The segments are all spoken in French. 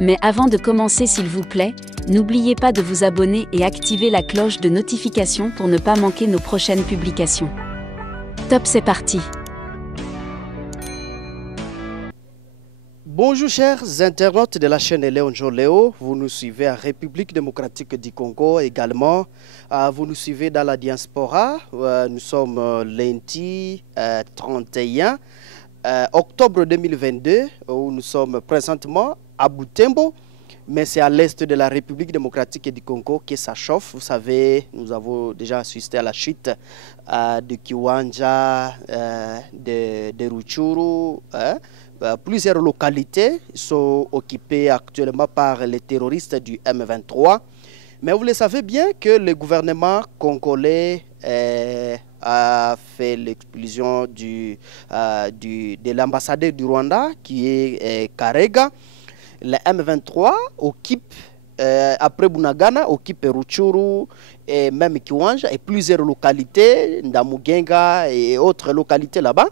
Mais avant de commencer, s'il vous plaît, n'oubliez pas de vous abonner et activer la cloche de notification pour ne pas manquer nos prochaines publications. Top, c'est parti! Bonjour chers internautes de la chaîne Léon Joléo, vous nous suivez en République démocratique du Congo également, vous nous suivez dans la diaspora, nous sommes lundi 31 octobre 2022, où nous sommes présentement à Butembo, mais c'est à l'est de la République démocratique du Congo que ça chauffe. Vous savez, nous avons déjà assisté à la chute de Kiwanja, de Rutshuru, plusieurs localités sont occupées actuellement par les terroristes du M23. Mais vous le savez bien que le gouvernement congolais a fait l'expulsion de l'ambassadeur du Rwanda, qui est Karega. Le M23 occupe, après Bunagana, occupe Rutshuru et même Kiwanja et plusieurs localités, Ndamugenga et autres localités là-bas.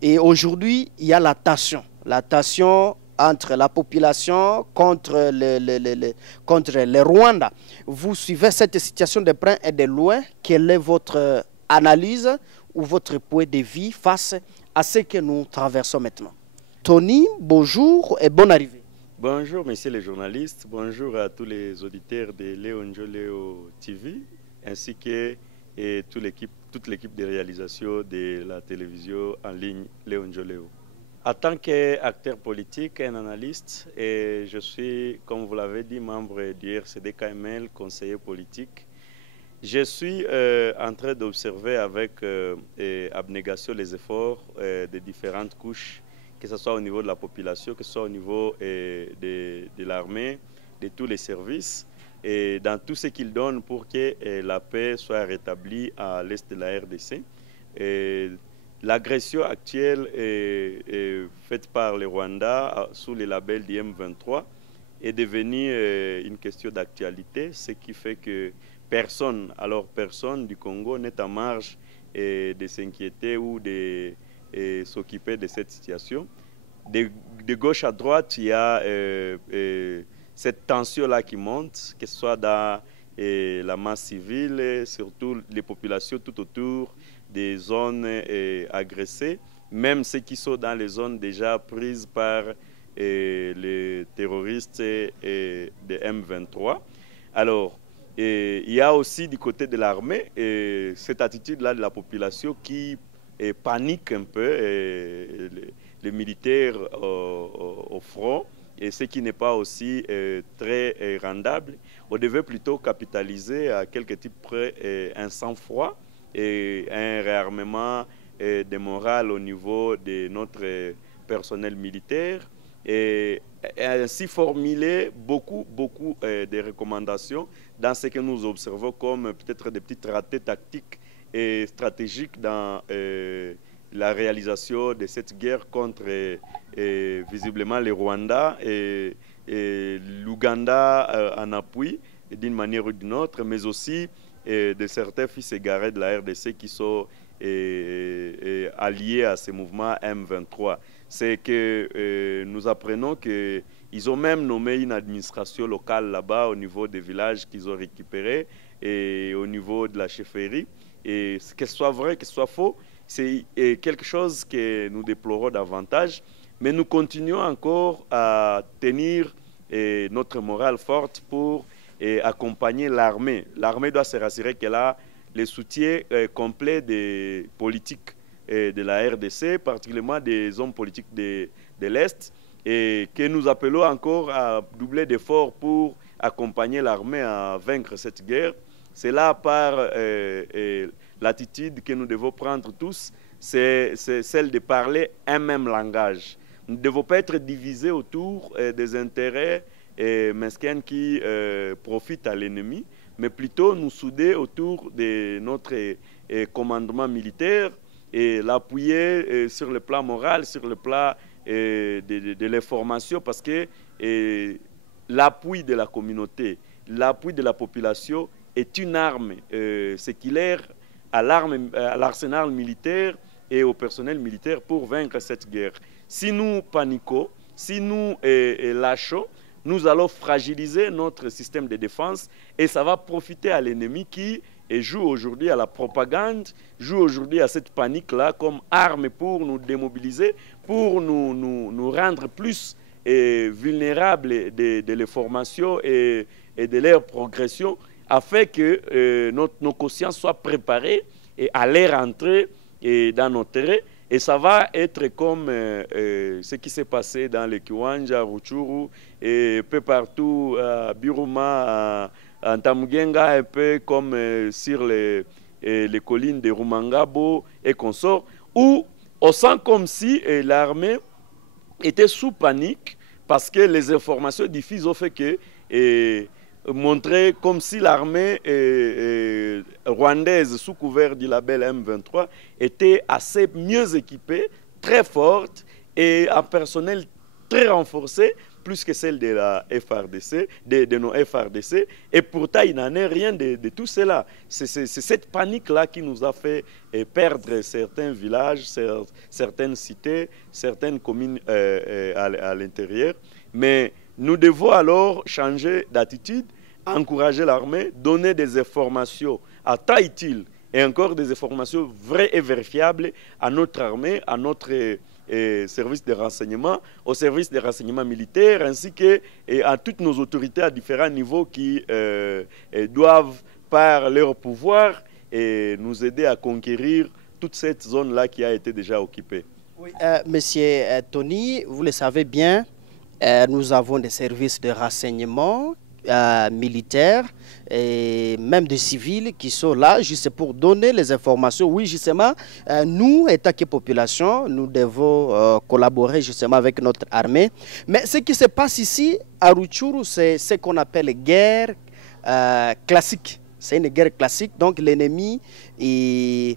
Et aujourd'hui, il y a la tension entre la population contre le Rwanda. Vous suivez cette situation de près et de loin. Quelle est votre analyse ou votre point de vue face à ce que nous traversons maintenant? Tony, bonjour et bonne arrivée. Bonjour, messieurs les journalistes. Bonjour à tous les auditeurs de Léon Joléo TV, ainsi que toute l'équipe de réalisation de la télévision en ligne Léon Joléo. En tant qu'acteur politique et un analyste, je suis, comme vous l'avez dit, membre du RCD-KML, conseiller politique. Je suis en train d'observer avec abnégation les efforts des différentes couches, que ce soit au niveau de la population, que ce soit au niveau de l'armée, de tous les services, et dans tout ce qu'ils donnent pour que la paix soit rétablie à l'est de la RDC. L'agression actuelle faite par le Rwanda sous le label du M23 est devenue une question d'actualité, ce qui fait que personne du Congo n'est en marge de s'inquiéter ou de s'occuper de cette situation. De gauche à droite, il y a cette tension-là qui monte, que ce soit dans la masse civile, et surtout les populations tout autour des zones agressées, même ceux qui sont dans les zones déjà prises par les terroristes de M23. Alors, il y a aussi du côté de l'armée cette attitude-là de la population qui panique un peu les militaires au front, et ce qui n'est pas aussi très rendable. On devait plutôt capitaliser à quelque type près un sang-froid et un réarmement de morale au niveau de notre personnel militaire, et ainsi formuler beaucoup de recommandations dans ce que nous observons comme peut-être des petits ratés tactiques et stratégiques dans la réalisation de cette guerre contre visiblement le Rwanda et l'Ouganda en appui d'une manière ou d'une autre, mais aussi de certains fils égarés de la RDC qui sont alliés à ce mouvement M23. C'est que nous apprenons qu'ils ont même nommé une administration locale là-bas au niveau des villages qu'ils ont récupérés et au niveau de la chefferie. Et que ce soit vrai, que ce soit faux, c'est quelque chose que nous déplorons davantage, mais nous continuons encore à tenir notre morale forte pour accompagner l'armée. L'armée doit se rassurer qu'elle a le soutien complet des politiques de la RDC, particulièrement des hommes politiques de l'Est, et que nous appelons encore à doubler d'efforts pour accompagner l'armée à vaincre cette guerre. C'est là par l'attitude que nous devons prendre tous, c'est celle de parler un même langage. Nous ne devons pas être divisés autour des intérêts mesquins qui profitent à l'ennemi, mais plutôt nous souder autour de notre commandement militaire et l'appuyer sur le plan moral, sur le plan de l'information, parce que l'appui de la communauté, l'appui de la population est une arme séculaire à l'arsenal militaire et au personnel militaire pour vaincre cette guerre. Si nous paniquons, si nous lâchons, nous allons fragiliser notre système de défense et ça va profiter à l'ennemi qui joue aujourd'hui à la propagande, joue aujourd'hui à cette panique-là comme arme pour nous démobiliser, pour nous rendre plus vulnérables de l'information et de leur progression, afin que nos consciences soient préparées et à leur entrée dans nos terrains. Et ça va être comme ce qui s'est passé dans le Kiwanja, Rutshuru, et un peu partout à Biruma, à Ntamugenga, un peu comme sur les collines de Rumangabo et consorts, où on sent comme si l'armée était sous panique parce que les informations diffusées ont fait que montrer comme si l'armée rwandaise sous couvert du label M23 était assez mieux équipée, très forte et en personnel très renforcé, plus que celle de la FRDC, de nos FRDC. Et pourtant, il n'en est rien de tout cela. C'est cette panique-là qui nous a fait perdre certains villages, certaines cités, certaines communes à l'intérieur. Mais nous devons alors changer d'attitude, encourager l'armée, donner des informations à temps utile et encore des informations vraies et vérifiables à notre armée, à notre service de renseignement, au service de renseignement militaire, ainsi qu'à toutes nos autorités à différents niveaux qui doivent, par leur pouvoir, nous aider à conquérir toute cette zone-là qui a été déjà occupée. Oui, Monsieur Tony, vous le savez bien, nous avons des services de renseignement militaires et même des civils qui sont là juste pour donner les informations. Oui, justement, nous, État et population, nous devons collaborer justement avec notre armée. Mais ce qui se passe ici à Rutshuru, c'est ce qu'on appelle guerre classique. C'est une guerre classique, donc l'ennemi est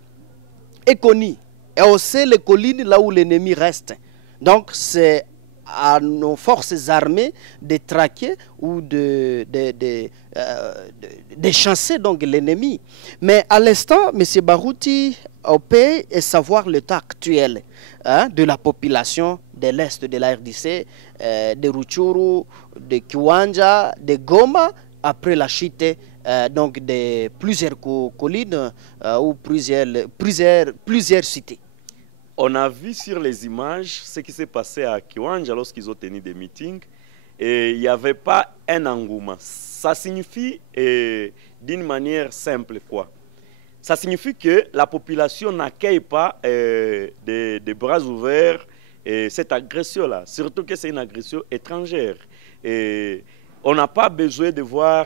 connu. Et on sait les collines là où l'ennemi reste. Donc c'est à nos forces armées de traquer ou de chasser donc l'ennemi. Mais à l'instant, M. Barouti, on peut savoir l'état actuel de la population de l'Est de la RDC, de Rutshuru, de Kiwanja, de Goma, après la chute donc de plusieurs collines ou plusieurs cités. On a vu sur les images ce qui s'est passé à Kiwanja lorsqu'ils ont tenu des meetings et il n'y avait pas un engouement. Ça signifie d'une manière simple quoi. Ça signifie que la population n'accueille pas des bras ouverts cette agression-là, surtout que c'est une agression étrangère. Et on n'a pas besoin de voir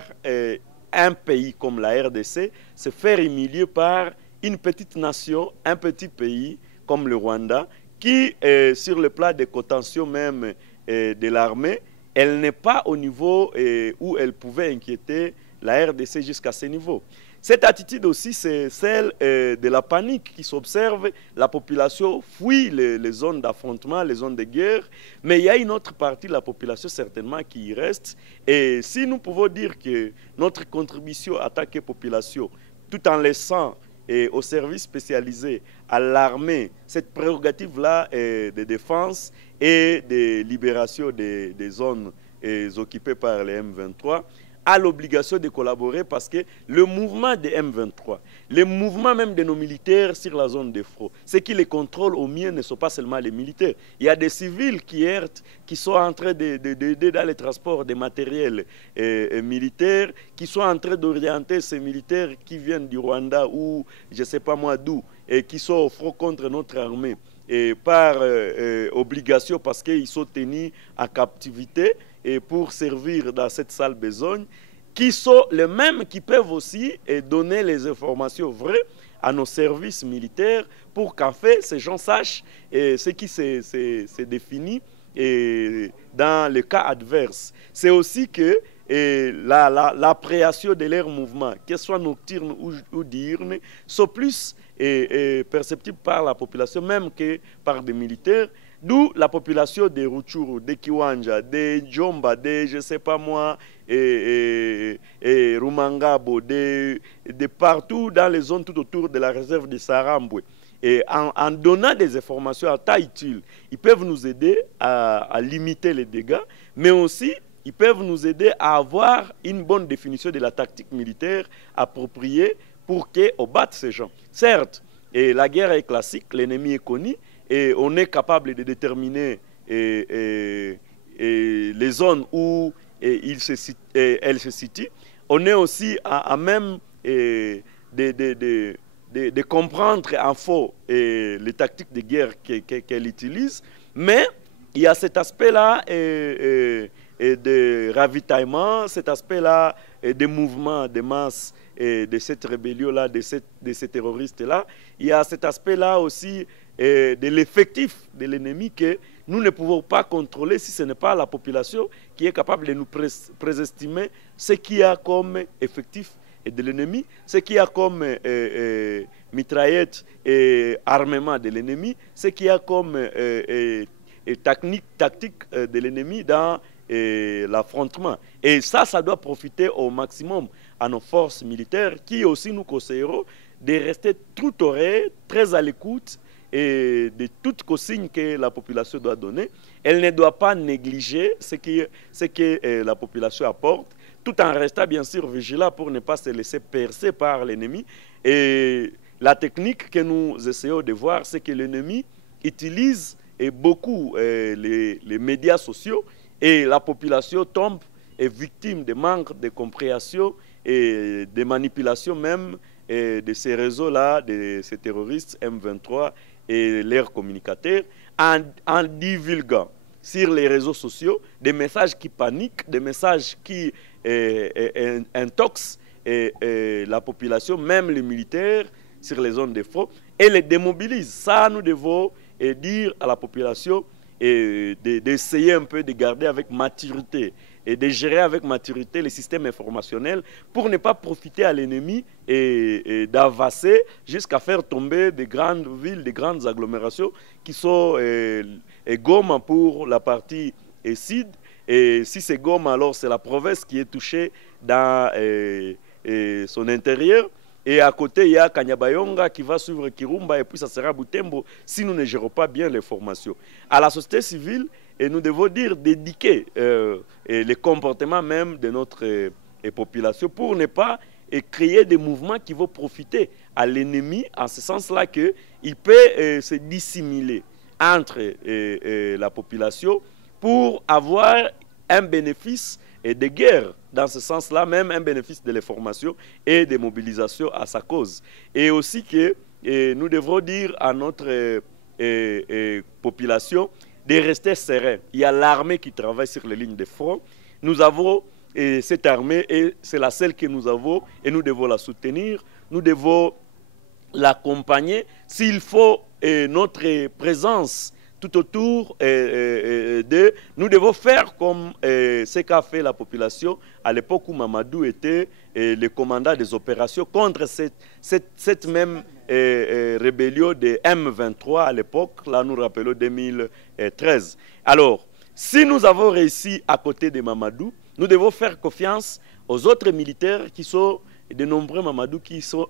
un pays comme la RDC se faire humilier par une petite nation, un petit pays comme le Rwanda, qui, sur le plan des contentions même de l'armée, elle n'est pas au niveau où elle pouvait inquiéter la RDC jusqu'à ce niveau. Cette attitude aussi, c'est celle de la panique qui s'observe. La population fuit les zones d'affrontement, les zones de guerre, mais il y a une autre partie de la population certainement qui y reste. Et si nous pouvons dire que notre contribution à attaquer la population, tout en laissant au service spécialisé, à l'armée, cette prérogative-là de défense et de libération des zones occupées par les M23, a l'obligation de collaborer parce que le mouvement des M23, le mouvement même de nos militaires sur la zone de front, ceux qui les contrôlent au mieux ne sont pas seulement les militaires. Il y a des civils qui errent, qui sont en train d'aider dans le transport des matériels militaires, qui sont en train d'orienter ces militaires qui viennent du Rwanda ou je ne sais pas moi d'où, et qui sont au front contre notre armée, et par obligation parce qu'ils sont tenus en captivité et pour servir dans cette sale besogne, qui sont les mêmes qui peuvent aussi donner les informations vraies à nos services militaires pour qu'en fait ces gens sachent ce qui s'est défini dans le cas adverse. C'est aussi que l'appréhension de leurs mouvements, qu'elles soient nocturnes ou diurnes, sont plus perceptibles par la population même que par des militaires. D'où la population de Rutshuru, de Kiwanja, de Djomba, de je ne sais pas moi, Rumangabo, de partout dans les zones tout autour de la réserve de Sarambwe. Et en donnant des informations à taille utile, ils peuvent nous aider à limiter les dégâts, mais aussi ils peuvent nous aider à avoir une bonne définition de la tactique militaire appropriée pour qu'on batte ces gens. Certes, la guerre est classique, l'ennemi est connu, et on est capable de déterminer les zones où elle se situe. On est aussi à même de comprendre en faux les tactiques de guerre qu'elle utilise, mais il y a cet aspect-là de ravitaillement, cet aspect-là de mouvement de masse de cette rébellion-là, de ces terroristes-là. Il y a cet aspect-là aussi de l'effectif de l'ennemi que nous ne pouvons pas contrôler si ce n'est pas la population qui est capable de nous préestimer ce qu'il y a comme effectif de l'ennemi, ce qu'il y a comme mitraillettes et armement de l'ennemi, ce qu'il y a comme tactique de l'ennemi dans l'affrontement. Et ça doit profiter au maximum à nos forces militaires qui aussi nous conseilleront de rester tout oreille, très à l'écoute et de toutes consignes que la population doit donner. Elle ne doit pas négliger ce que la population apporte, tout en restant bien sûr vigilant pour ne pas se laisser percer par l'ennemi. Et la technique que nous essayons de voir, c'est que l'ennemi utilise beaucoup les médias sociaux et la population tombe est victime de manque de compréhension et de manipulation même de ces réseaux-là, de ces terroristes M23 et leurs communicateurs, en divulguant sur les réseaux sociaux des messages qui paniquent, des messages qui intoxent la population, même les militaires, sur les zones de front, et les démobilisent. Ça, nous devons dire à la population d'essayer un peu de garder avec maturité et de gérer avec maturité les systèmes informationnels pour ne pas profiter à l'ennemi et d'avasser jusqu'à faire tomber des grandes villes, des grandes agglomérations qui sont Goma pour la partie sud. Et si c'est Goma, alors c'est la province qui est touchée dans son intérieur. Et à côté, il y a Kanyabayonga qui va suivre Kirumba et puis ça sera Butembo si nous ne gérons pas bien les formations. À la société civile, et nous devons dire d'éduquer les comportements même de notre population pour ne pas créer des mouvements qui vont profiter à l'ennemi en ce sens-là qu'il peut se dissimuler entre la population pour avoir un bénéfice de guerre, dans ce sens-là, même un bénéfice de l'information et de mobilisation à sa cause. Et aussi que nous devrons dire à notre population de rester serein. Il y a l'armée qui travaille sur les lignes de front. Nous avons cette armée et c'est la seule que nous avons et nous devons la soutenir. Nous devons l'accompagner. S'il faut notre présence tout autour nous devons faire comme ce qu'a fait la population à l'époque où Mamadou était le commandant des opérations contre cette même rébellion de M23 à l'époque, là nous rappelons 2013. Alors, si nous avons réussi à côté de Mamadou, nous devons faire confiance aux autres militaires qui sont de nombreux Mamadou qui sont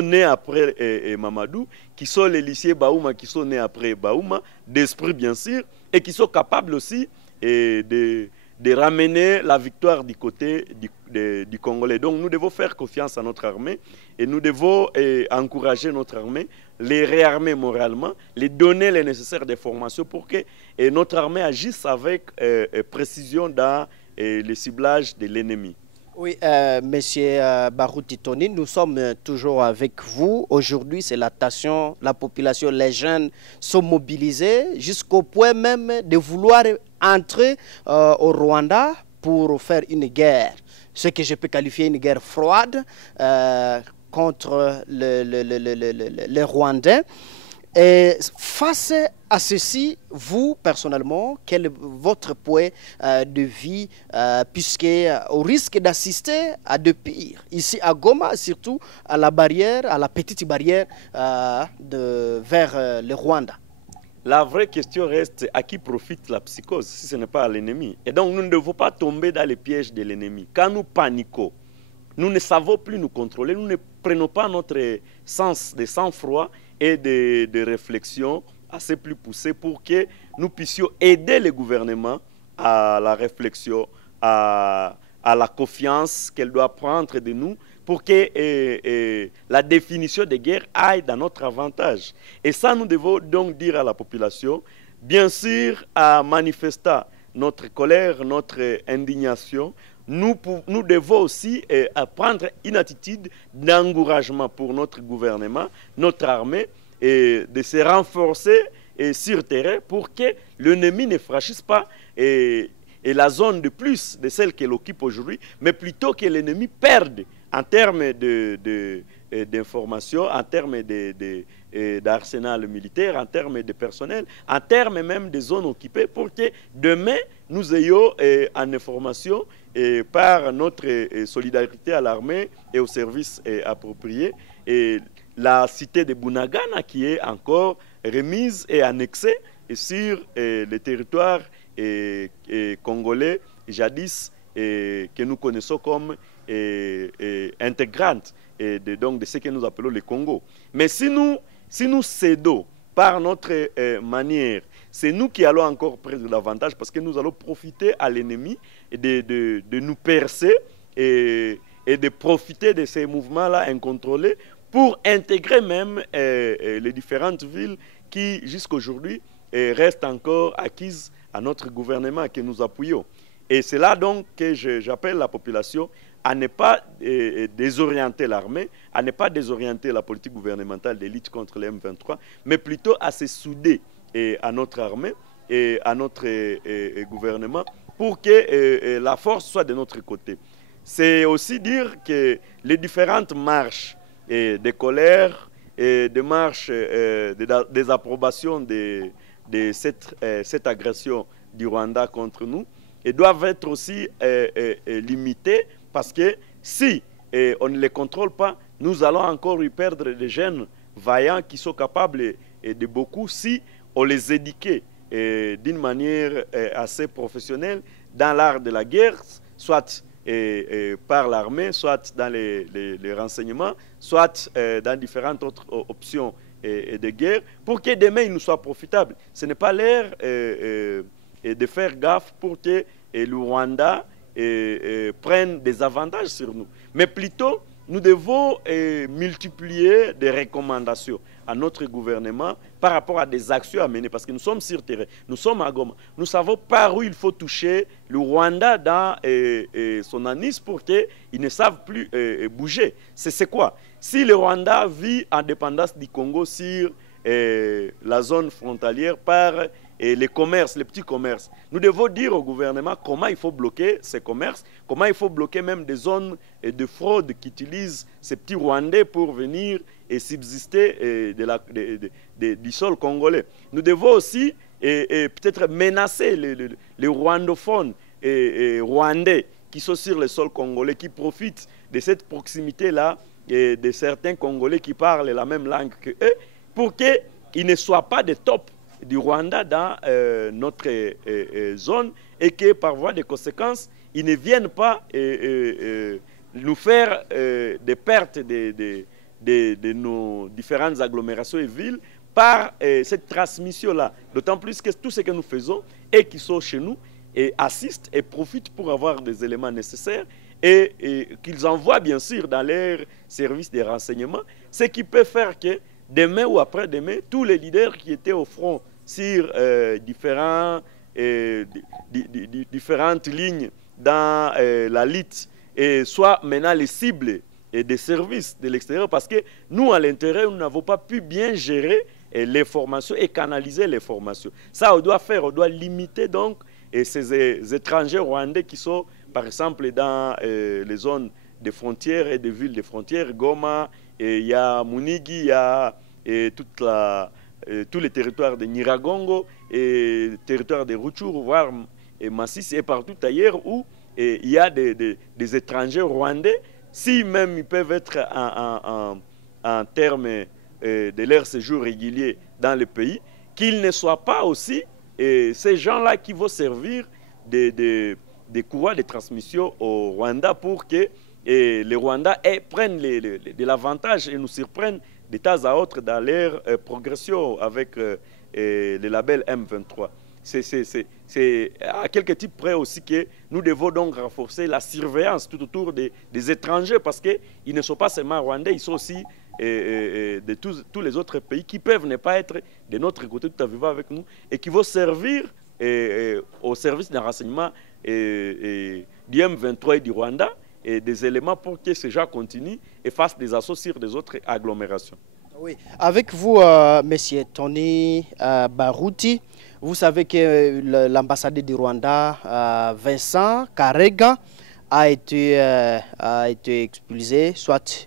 nés après Mamadou, qui sont les lycées Baouma qui sont nés après Baouma, d'esprit bien sûr, et qui sont capables aussi de ramener la victoire du côté du Congolais. Donc nous devons faire confiance à notre armée et nous devons encourager notre armée, les réarmer moralement, les donner les nécessaires des formations pour que notre armée agisse avec précision dans le ciblage de l'ennemi. Oui, Monsieur Barouti Tony, nous sommes toujours avec vous. Aujourd'hui, c'est la population, les jeunes sont mobilisés jusqu'au point même de vouloir entrer au Rwanda pour faire une guerre. Ce que je peux qualifier une guerre froide contre les Rwandais. Et face à ceci, vous, personnellement, quel est votre point de vue, puisque au risque d'assister à de pire, ici à Goma, surtout à la barrière, à la petite barrière vers le Rwanda? La vraie question reste à qui profite la psychose si ce n'est pas à l'ennemi. Et donc nous ne devons pas tomber dans les pièges de l'ennemi. Quand nous paniquons, nous ne savons plus nous contrôler, nous ne prenons pas notre sens de sang-froid et de réflexion assez plus poussée pour que nous puissions aider le gouvernement à la réflexion, à la confiance qu'elle doit prendre de nous pour que la définition de guerre aille dans notre avantage. Et ça, nous devons donc dire à la population, bien sûr, à manifester notre colère, notre indignation. Nous devons aussi prendre une attitude d'encouragement pour notre gouvernement, notre armée, et de se renforcer sur terrain pour que l'ennemi ne franchisse pas et la zone de plus de celle qu'elle occupe aujourd'hui, mais plutôt que l'ennemi perde en termes d'information, en termes d'arsenal militaire, en termes de personnel, en termes même de zones occupées, pour que demain, nous ayons en information par notre solidarité à l'armée et aux services appropriés, et la cité de Bunagana qui est encore remise et annexée sur le territoire congolais, jadis que nous connaissons comme intégrante donc de ce que nous appelons le Congo. Mais si nous cédons par notre manière, c'est nous qui allons encore prendre l'avantage parce que nous allons profiter à l'ennemi de nous percer et de profiter de ces mouvements-là incontrôlés pour intégrer même les différentes villes qui, jusqu'à aujourd'hui, restent encore acquises à notre gouvernement que nous appuyons. Et c'est là donc que j'appelle la population à ne pas désorienter l'armée, à ne pas désorienter la politique gouvernementale de lutte contre les M23, mais plutôt à se souder à notre armée et à notre gouvernement pour que la force soit de notre côté. C'est aussi dire que les différentes marches de colère et de marches de désapprobation de cette agression du Rwanda contre nous et doivent être aussi limitées parce que si on ne les contrôle pas, nous allons encore y perdre des jeunes vaillants qui sont capables de beaucoup si on les éduquait d'une manière assez professionnelle dans l'art de la guerre, soit par l'armée, soit dans les renseignements, soit dans différentes autres options de guerre, pour que demain il nous soit profitable. Ce n'est pas l'heure de faire gaffe pour que le Rwanda prenne des avantages sur nous. Mais plutôt, nous devons multiplier des recommandations à notre gouvernement par rapport à des actions à mener, parce que nous sommes sur terrain, nous sommes à Goma, nous savons par où il faut toucher le Rwanda dans son anis pour qu'ils ne savent plus bouger. C'est quoi? Si le Rwanda vit en dépendance du Congo sur la zone frontalière par les commerces, les petits commerces, nous devons dire au gouvernement comment il faut bloquer ces commerces, comment il faut bloquer même des zones de fraude qui utilisent ces petits Rwandais pour venir et subsister du sol congolais. Nous devons aussi peut-être menacer les rwandophones rwandais qui sont sur le sol congolais, qui profitent de cette proximité-là et de certains Congolais qui parlent la même langue qu'eux, pour qu'ils ne soient pas des tops du Rwanda dans notre zone et que par voie de conséquence, ils ne viennent pas nous faire des pertes de nos différentes agglomérations et villes par cette transmission-là. D'autant plus que tout ce que nous faisons et qui sont chez nous et assistent et profitent pour avoir des éléments nécessaires et qu'ils envoient bien sûr dans leurs services de renseignement, ce qui peut faire que demain ou après-demain, tous les leaders qui étaient au front sur différentes lignes dans la lutte soient maintenant les cibles des services de l'extérieur parce que nous, à l'intérieur, nous n'avons pas pu bien gérer les formations et canaliser les formations. Ça, on doit limiter donc ces étrangers rwandais qui sont, par exemple, dans les zones de frontières et des villes de frontières, Goma, il y a Munigi, il y a tous les territoires de Nyiragongo, et territoires de Rutshuru, voire Masisi et partout ailleurs où il y a des étrangers rwandais, si même ils peuvent être en termes de leur séjour régulier dans le pays, qu'ils ne soient pas aussi ces gens-là qui vont servir des courroies de transmission au Rwanda pour que les Rwandais prennent de l'avantage et nous surprennent de temps à autre dans leur progression avec le label M23. c'est à quelques types près aussi que nous devons donc renforcer la surveillance tout autour des étrangers, parce qu'ils ne sont pas seulement rwandais, ils sont aussi de tous les autres pays qui peuvent ne pas être de notre côté tout à vivre avec nous et qui vont servir au service d'un renseignement du M23 et du Rwanda, et des éléments pour que ces gens continuent et fassent des assauts sur des autres agglomérations. Oui, avec vous, Monsieur Tony Baruti, vous savez que l'ambassadeur du Rwanda, Vincent Karega, a été expulsé, soit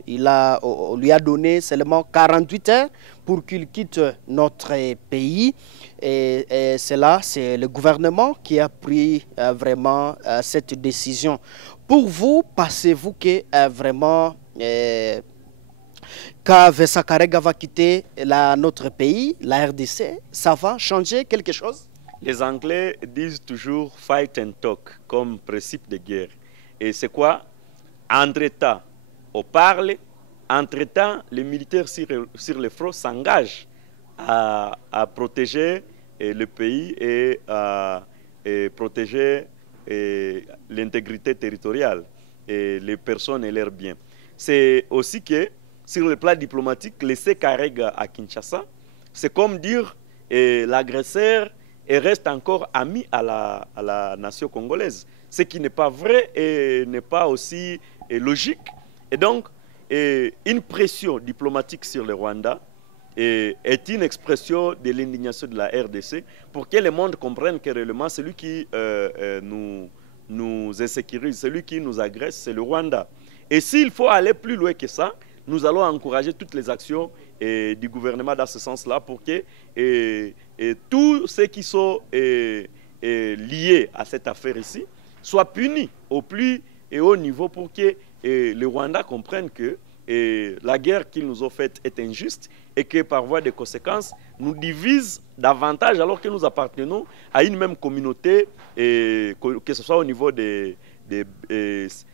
on lui a donné seulement 48 heures pour qu'il quitte notre pays. Et cela, c'est le gouvernement qui a pris vraiment cette décision. Pour vous, pensez-vous que vraiment, quand Vincent Karega va quitter notre pays, la RDC, ça va changer quelque chose? Les Anglais disent toujours « fight and talk » comme principe de guerre. Et c'est quoi? Entre-temps, on parle. Entre-temps, les militaires sur le front s'engagent à protéger le pays et à protéger l'intégrité territoriale et les personnes et leurs biens. C'est aussi que, sur le plan diplomatique, laisser Karega à Kinshasa, c'est comme dire l'agresseur reste encore ami à la nation congolaise. Ce qui n'est pas vrai et n'est pas aussi logique. Et donc, une pression diplomatique sur le Rwanda est une expression de l'indignation de la RDC pour que le monde comprenne que réellement celui qui nous insécurise, celui qui nous agresse, c'est le Rwanda. Et s'il faut aller plus loin que ça, nous allons encourager toutes les actions du gouvernement dans ce sens-là pour que tous ceux qui sont liés à cette affaire ici soient punis au plus haut niveau pour que le Rwanda comprenne que la guerre qu'ils nous ont faite est injuste et que par voie de conséquences nous divise davantage alors que nous appartenons à une même communauté, que ce soit au niveau des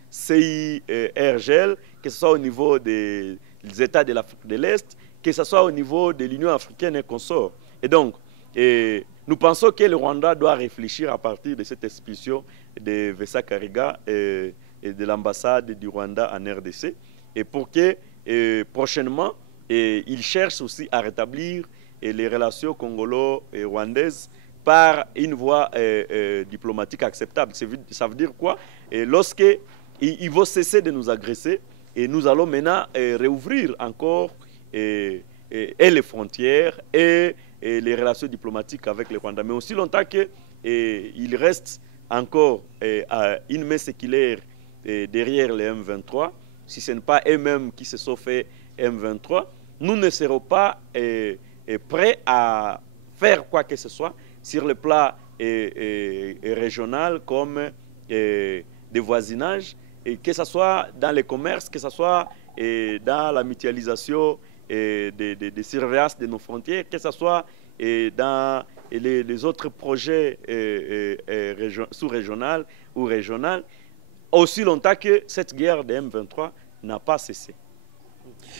CIRGL, que ce soit au niveau des États de l'Afrique de l'Est, que ce soit au niveau de l'Union africaine et consorts. Et donc, nous pensons que le Rwanda doit réfléchir à partir de cette expulsion de Vincent Karega et de l'ambassade du Rwanda en RDC, et pour que prochainement, il cherche aussi à rétablir les relations congolo-rwandaises par une voie diplomatique acceptable. Ça veut dire quoi? Lorsqu'ils vont cesser de nous agresser, et nous allons maintenant réouvrir encore les frontières et les relations diplomatiques avec le Rwanda. Mais aussi longtemps qu'il reste encore une main séculaire derrière les M23, si ce n'est pas eux-mêmes qui se sont fait M23, nous ne serons pas prêts à faire quoi que ce soit sur le plan régional comme des voisinages, et que ce soit dans les commerces, que ce soit dans la mutualisation des surveillances de nos frontières, que ce soit dans les autres projets sous-régionaux ou régionaux, aussi longtemps que cette guerre de M23 n'a pas cessé.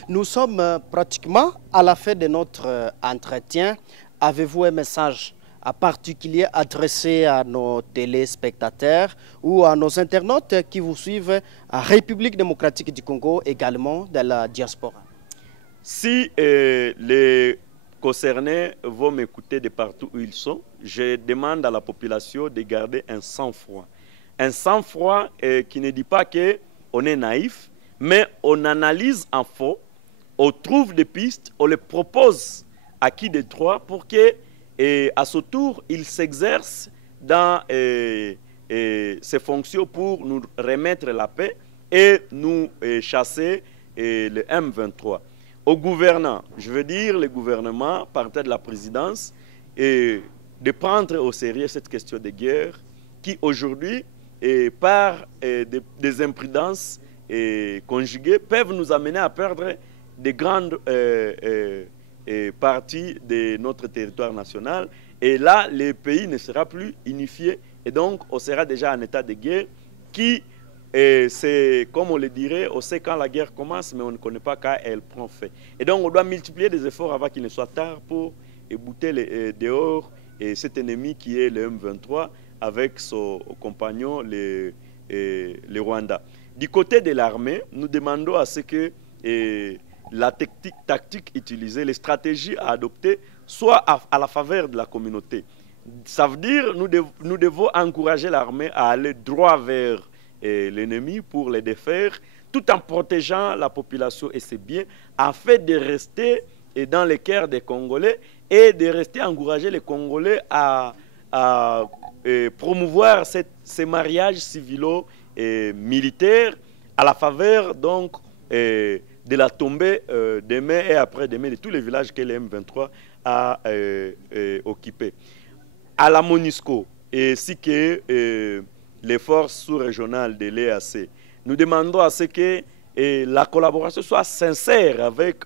Nous sommes pratiquement à la fin de notre entretien. Avez-vous un message en particulier adressé à nos téléspectateurs ou à nos internautes qui vous suivent en République démocratique du Congo, également de la diaspora? Si les concernés vont m'écouter de partout où ils sont, je demande à la population de garder un sang-froid. Un sang-froid qui ne dit pas qu'on est naïf, mais on analyse en fond, on trouve des pistes, on les propose à qui de droit pour que, à ce tour, il s'exerce dans ses fonctions pour nous remettre la paix et nous chasser le M23. Au gouvernement, je veux dire le gouvernement, par tête de la présidence, de prendre au sérieux cette question de guerre qui aujourd'hui, par des imprudences conjuguées, peuvent nous amener à perdre des grandes parties de notre territoire national. Et là, le pays ne sera plus unifié. Et donc, on sera déjà en état de guerre qui, c'est comme on le dirait, on sait quand la guerre commence, mais on ne connaît pas quand elle prend fin. Et donc, on doit multiplier des efforts avant qu'il ne soit tard pour bouter dehors cet ennemi qui est le M23 avec son compagnon, le Rwanda. Du côté de l'armée, nous demandons à ce que la tactique utilisée, les stratégies à adopter soient à la faveur de la communauté. Ça veut dire que nous devons encourager l'armée à aller droit vers l'ennemi pour les défaire, tout en protégeant la population et ses biens, afin de rester dans les cœurs des Congolais et de rester encourager les Congolais à promouvoir ces mariages civilo-militaires à la faveur donc de la tombée demain et après-demain de tous les villages que le M23 a occupés. À la MONUSCO ainsi que les forces sous-régionales de l'EAC, nous demandons à ce que la collaboration soit sincère avec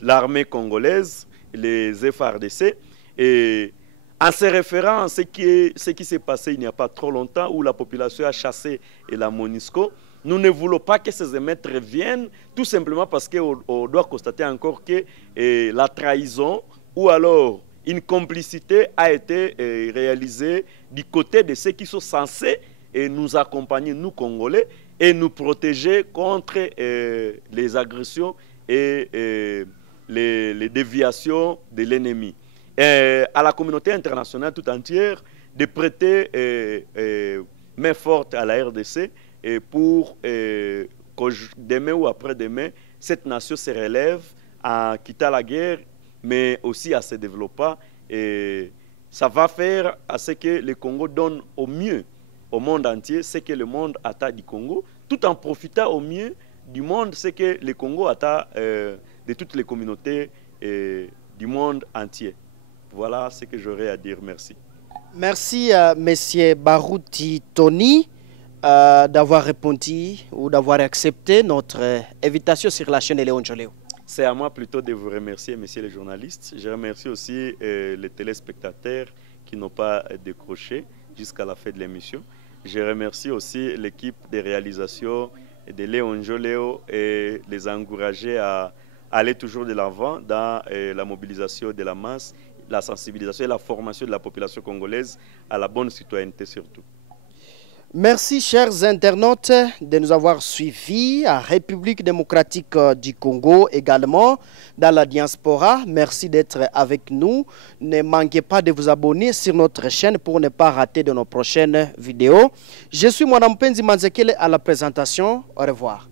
l'armée congolaise, les FARDC, et en se référant à ce qui s'est passé il n'y a pas trop longtemps où la population a chassé la MONUSCO, nous ne voulons pas que ces émeutes reviennent, tout simplement parce qu'on doit constater encore que la trahison ou alors une complicité a été réalisée du côté de ceux qui sont censés nous accompagner, nous Congolais, et nous protéger contre les agressions et les déviations de l'ennemi. À la communauté internationale tout entière de prêter main forte à la RDC pour que demain ou après-demain, cette nation se relève en quittant la guerre, mais aussi en se développant. Et ça va faire à ce que le Congo donne au mieux au monde entier ce que le monde attend du Congo, tout en profitant au mieux du monde ce que le Congo attend de toutes les communautés du monde entier. Voilà ce que j'aurais à dire. Merci. Merci à M. Barouti Tony d'avoir répondu ou d'avoir accepté notre invitation sur la chaîne Léon Joléo. C'est à moi plutôt de vous remercier, messieurs les journalistes. Je remercie aussi les téléspectateurs qui n'ont pas décroché jusqu'à la fin de l'émission. Je remercie aussi l'équipe de réalisation de Léon Joléo et les encourager à aller toujours de l'avant dans la mobilisation de la masse, la sensibilisation et la formation de la population congolaise à la bonne citoyenneté surtout. Merci chers internautes de nous avoir suivis à République démocratique du Congo également dans la diaspora. Merci d'être avec nous. Ne manquez pas de vous abonner sur notre chaîne pour ne pas rater de nos prochaines vidéos. Je suis Mwanampenzi Manzekele à la présentation. Au revoir.